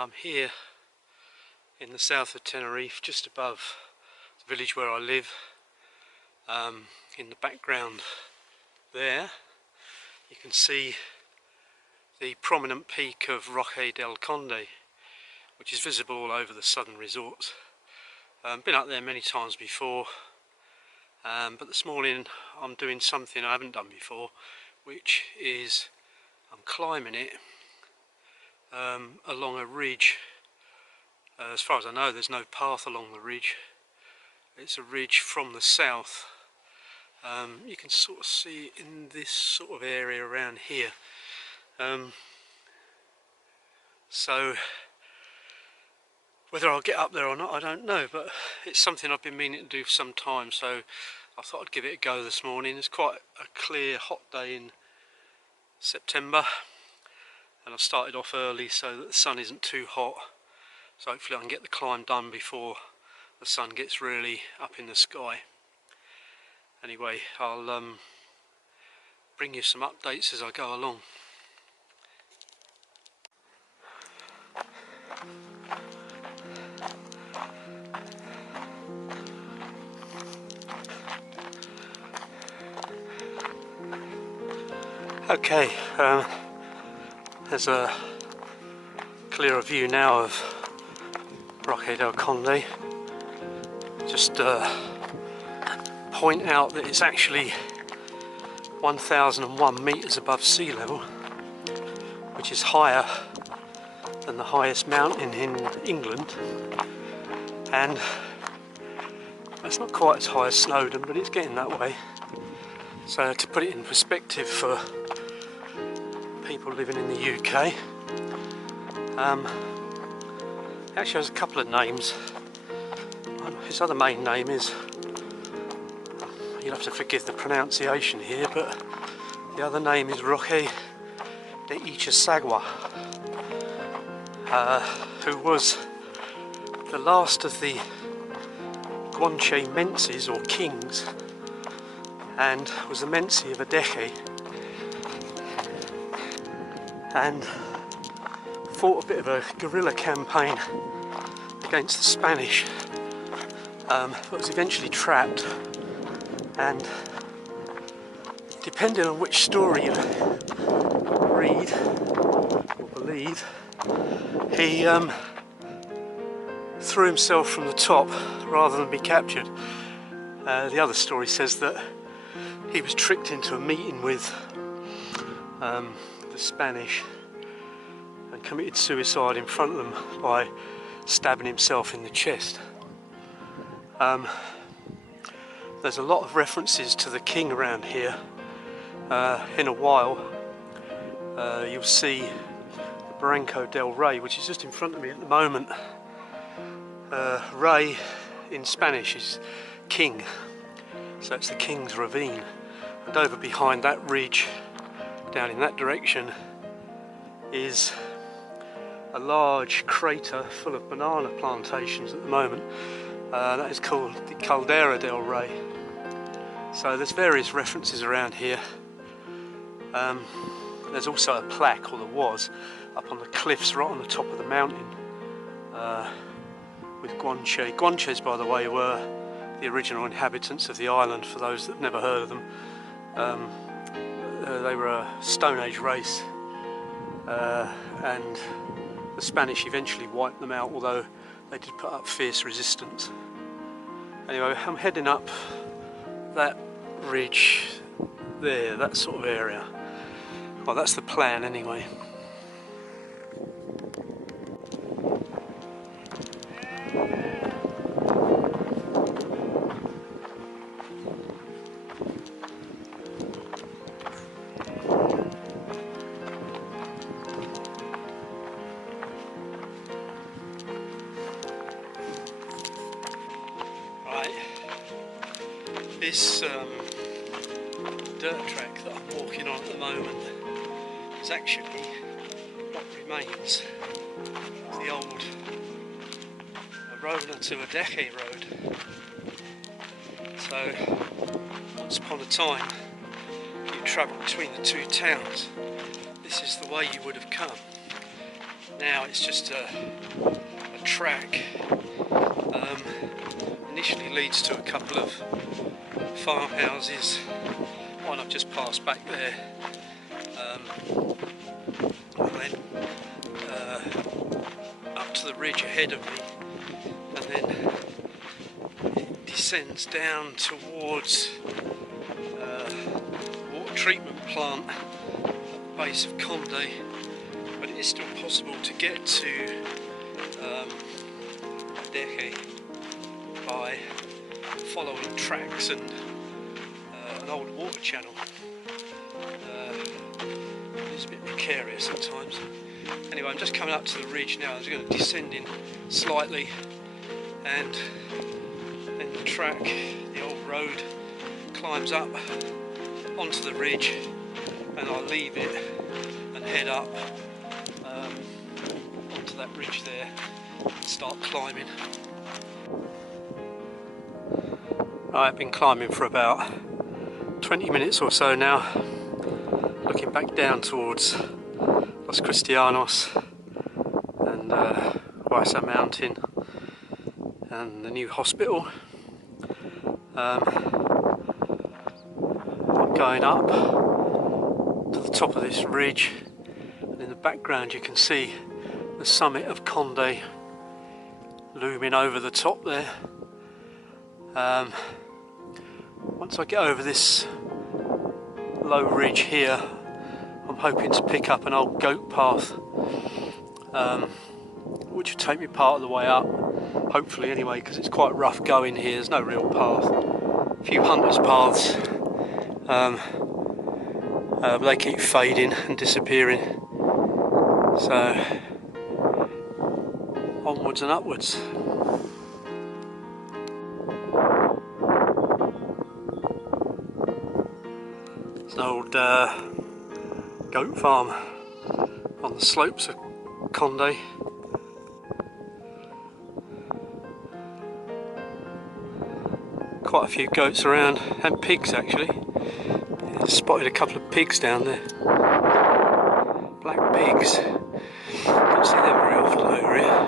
I'm here in the south of Tenerife, just above the village where I live. In the background there you can see the prominent peak of Roque del Conde, which is visible all over the southern resorts. Been up there many times before, but this morning I'm doing something I haven't done before, which is I'm climbing it along a ridge. As far as I know, there's no path along the ridge. It's a ridge from the south. You can sort of see it in this sort of area around here. So whether I'll get up there or not, I don't know, but it's something I've been meaning to do for some time, so I thought I'd give it a go this morning. It's quite a clear, hot day in September, and I started off early so that the sun isn't too hot, so hopefully I can get the climb done before the sun gets really up in the sky. Anyway, I'll bring you some updates as I go along. Okay, there's a clearer view now of Roque del Conde. Just point out that it's actually 1001 metres above sea level, which is higher than the highest mountain in England, and it's not quite as high as Snowdon, but it's getting that way. So to put it in perspective for people living in the UK, it actually has a couple of names. His other main name is, you'll have to forgive the pronunciation here, but the other name is Roque de Sagua, who was the last of the Guanche menses or kings, and was the mensi of Adeje, and fought a bit of a guerrilla campaign against the Spanish, but was eventually trapped, and depending on which story you read or believe, he threw himself from the top rather than be captured. The other story says that he was tricked into a meeting with the Spanish and committed suicide in front of them by stabbing himself in the chest. There's a lot of references to the king around here. In a while you'll see the Barranco del Rey, which is just in front of me at the moment. Rey in Spanish is king, so it's the King's Ravine, and over behind that ridge down in that direction is a large crater full of banana plantations at the moment. That is called the Caldera del Rey. So there's various references around here. There's also a plaque, or there was, up on the cliffs right on the top of the mountain with Guanche. Guanches, by the way, were the original inhabitants of the island, for those that have never heard of them. They were a Stone Age race, and the Spanish eventually wiped them out, although they did put up fierce resistance. Anyway, I'm heading up that ridge there, that sort of area. Well, that's the plan anyway. This dirt track that I'm walking on at the moment is actually what remains of the old Arona to Adeje road. So once upon a time, if you travel between the two towns, this is the way you would have come. Now it's just a track. Initially leads to a couple of farmhouses. One I've just passed back there. And then up to the ridge ahead of me, and then it descends down towards water treatment plant at the base of Conde, but it is still possible to get to Deche by following tracks and an old water channel. It's a bit precarious at times. Anyway, I'm just coming up to the ridge now. I'm just going to descend in slightly, and then the track, the old road, climbs up onto the ridge, and I'll leave it and head up onto that ridge there and start climbing. I've been climbing for about 20 minutes or so now, looking back down towards Los Cristianos and Huaysa Mountain and the new hospital. I'm going up to the top of this ridge, and in the background you can see the summit of Conde looming over the top there. Once I get over this low ridge here, I'm hoping to pick up an old goat path, which will take me part of the way up, hopefully anyway, because it's quite rough going here. There's no real path, a few hunters paths, but they keep fading and disappearing, so onwards and upwards. It's an old goat farm on the slopes of Conde. Quite a few goats around, and pigs actually. Yeah, spotted a couple of pigs down there. Black pigs. Don't see them very often over here.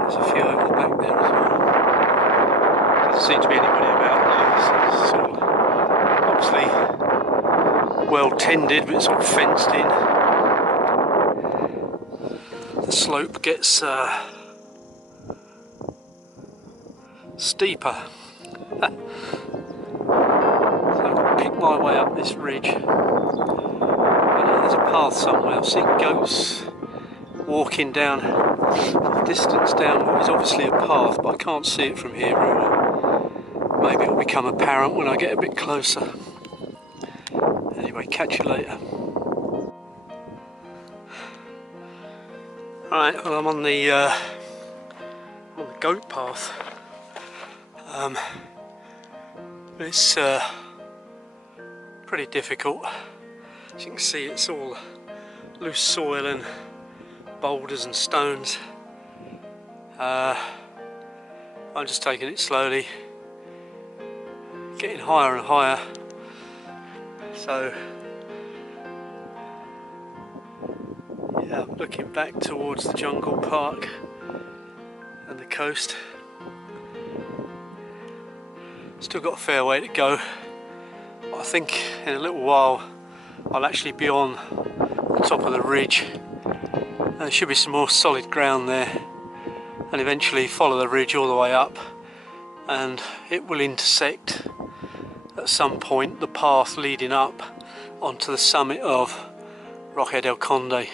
There's a few over the back there as well. Doesn't seem to be anybody about though, so it's all obviously well tended, but it's all fenced in. The slope gets steeper. So I've got to pick my way up this ridge. I know there's a path somewhere. I've seen goats walking down the distance down what is obviously a path, but I can't see it from here very well. Maybe it'll become apparent when I get a bit closer. Anyway, catch you later. Alright, well I'm on the goat path. It's pretty difficult. As you can see, it's all loose soil and boulders and stones. I'm just taking it slowly, getting higher and higher. So yeah, I'm looking back towards the jungle park and the coast. Still got a fair way to go. I think in a little while I'll actually be on the top of the ridge. There should be some more solid ground there, and eventually follow the ridge all the way up, and it will intersect at some point the path leading up onto the summit of Roque del Conde.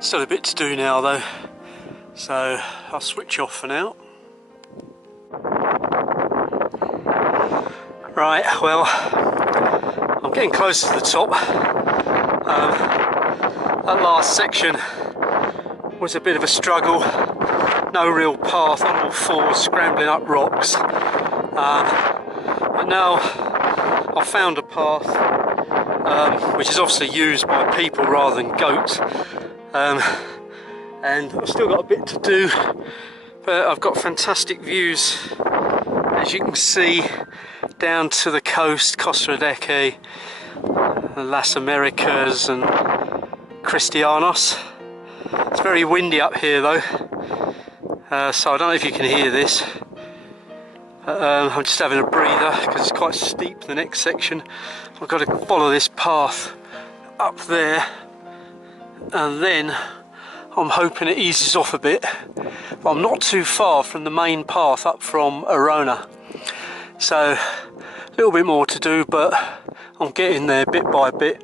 Still a bit to do now though, so I'll switch off for now. Right, well, I'm getting close to the top. That last section was a bit of a struggle. No real path, on all fours, scrambling up rocks. But now I've found a path which is obviously used by people rather than goats. And I've still got a bit to do, but I've got fantastic views, as you can see, down to the coast, Costa Deche, Las Americas, and Cristianos. It's very windy up here though, so I don't know if you can hear this. I'm just having a breather because it's quite steep, the next section. I've got to follow this path up there, and then I'm hoping it eases off a bit. But I'm not too far from the main path up from Arona, so a little bit more to do, but I'm getting there bit by bit.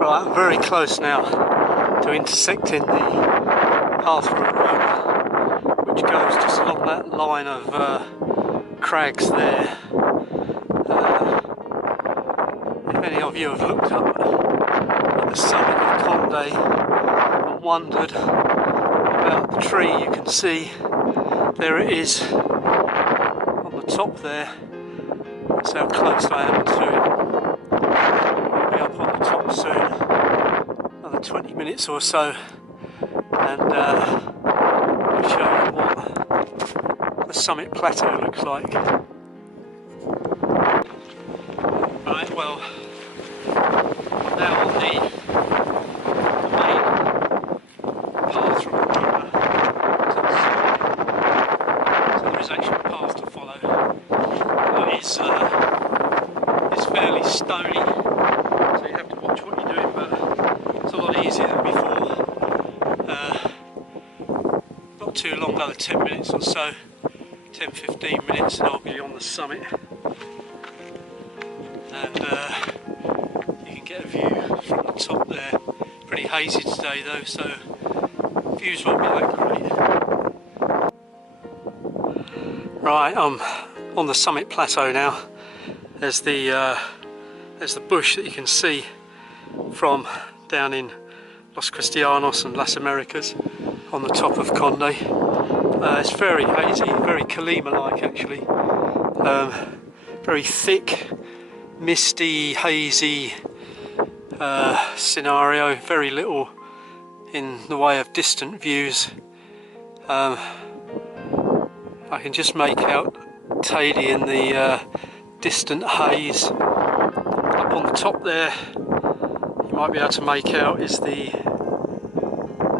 Right, I'm very close now to intersecting the path from Arona, which goes just along that line of crags there. If any of you have looked up at the summit of Conde and wondered about the tree, you can see there it is on the top there. That's how close I am to it. I'll be up on the top soon, another 20 minutes or so, and I'll show you what the summit plateau looks like. Right, well, I'm now on the main path from Arona to the summit, so there is actually a path to follow. It's fairly stony, so you have to watch what you're doing, but it's a lot easier than before. Not too long, another 10 minutes or so, 10-15 minutes, and I'll be on the summit. And you can get a view from the top there. Pretty hazy today though, so views won't be that great. Right, I'm on the summit plateau now. There's the bush that you can see from down in Los Cristianos and Las Americas on the top of Conde. It's very hazy, very Colima-like actually. Very thick, misty, hazy scenario, very little in the way of distant views. I can just make out Tady in the distant haze. Up on the top there, you might be able to make out, is the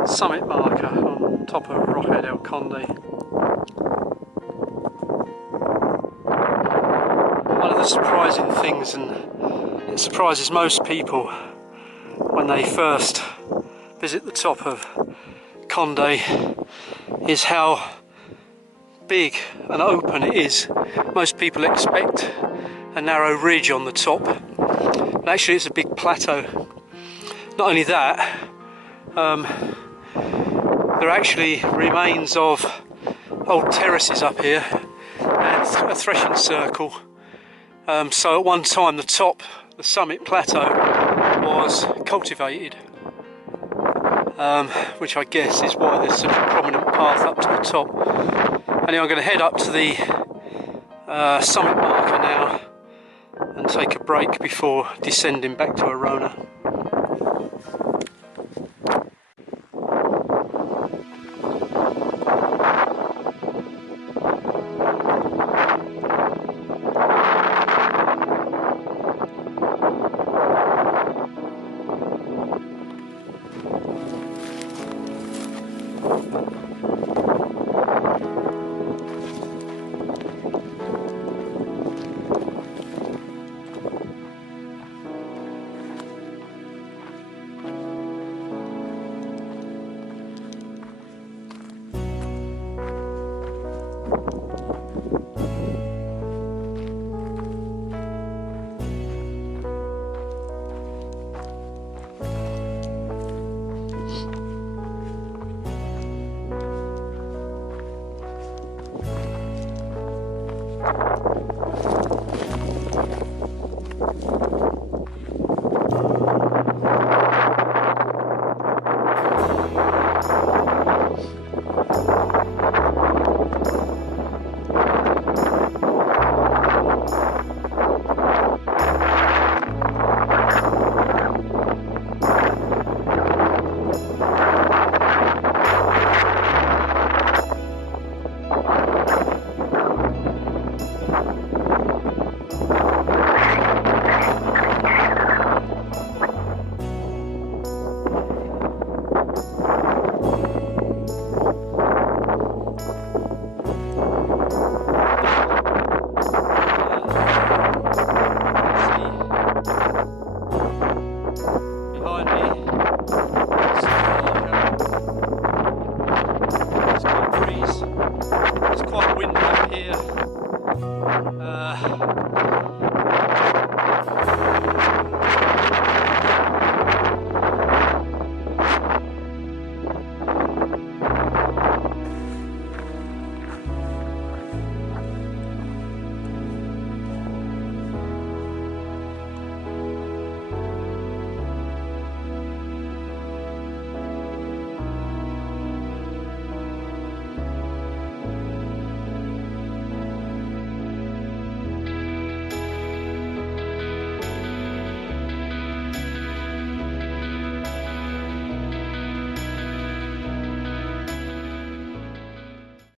summit marker on top of Roque del Conde. One of the surprising things, and it surprises most people when they first visit the top of Conde, is how big and open it is. Most people expect a narrow ridge on the top, but actually it's a big plateau. Not only that, there are actually remains of old terraces up here and a threshing circle. So at one time the top, the summit plateau, was cultivated, which I guess is why there's such a prominent path up to the top. Anyway, I'm going to head up to the summit marker now and take a break before descending back to Arona.